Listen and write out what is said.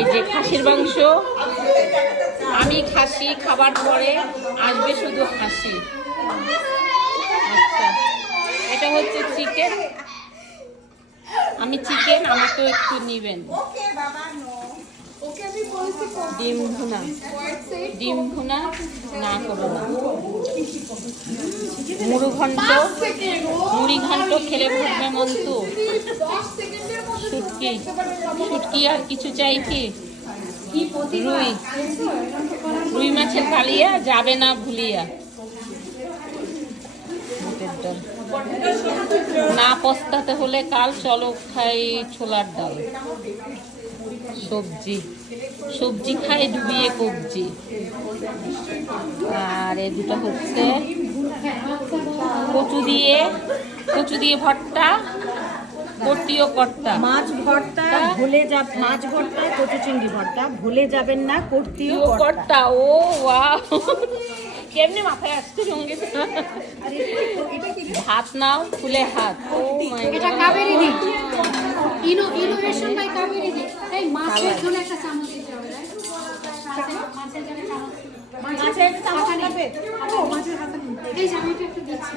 এই যে খাসির মাংস আমি খাসি খাবার পরে আসবে শুধু খাসি। আচ্ছা এটা হচ্ছে চিকেন। আমি চিকেন আমাকেও একটু নিবেন। ডিম ভুনা। ডিম ভুনা না করো না। মুড়ি ঘন্ট মুড়ি ঘন্ট খেলে ভুলবে মন্তু শুটকি শুটকি আর কিছু চাই কি? রুই। রুই মাছের কালিয়া যাবে না ভুলিয়া। না পস্তাতে হলে কাল চলো খাই ছোলার ডাল। সবজি। সবজি খাই ডুবিয়ে কবজি। আর এ দুটো হচ্ছে কচু দিয়ে কচু দিয়ে ভর্তা কর্তিও কর্তা। মাছ ভর্তা ভুলে যা মাছ ভর্তা কচু চিংড়ি ভর্তা ভুলে যাবেন না কর্তিও কর্তা। ও ওয়াও। কেমনি মাথায় আসছে সঙ্গে হাত নাও ফুলে হাত। ও মাই এটা কাবেরি দি ইনো ইনোভেশন বাই কাবেরি দি এই মাছের জন্য একটা চামচ দিতে হবে মাছের- জন্য চামচ মাছের চামচ এই চামচটা একটু দিচ্ছি।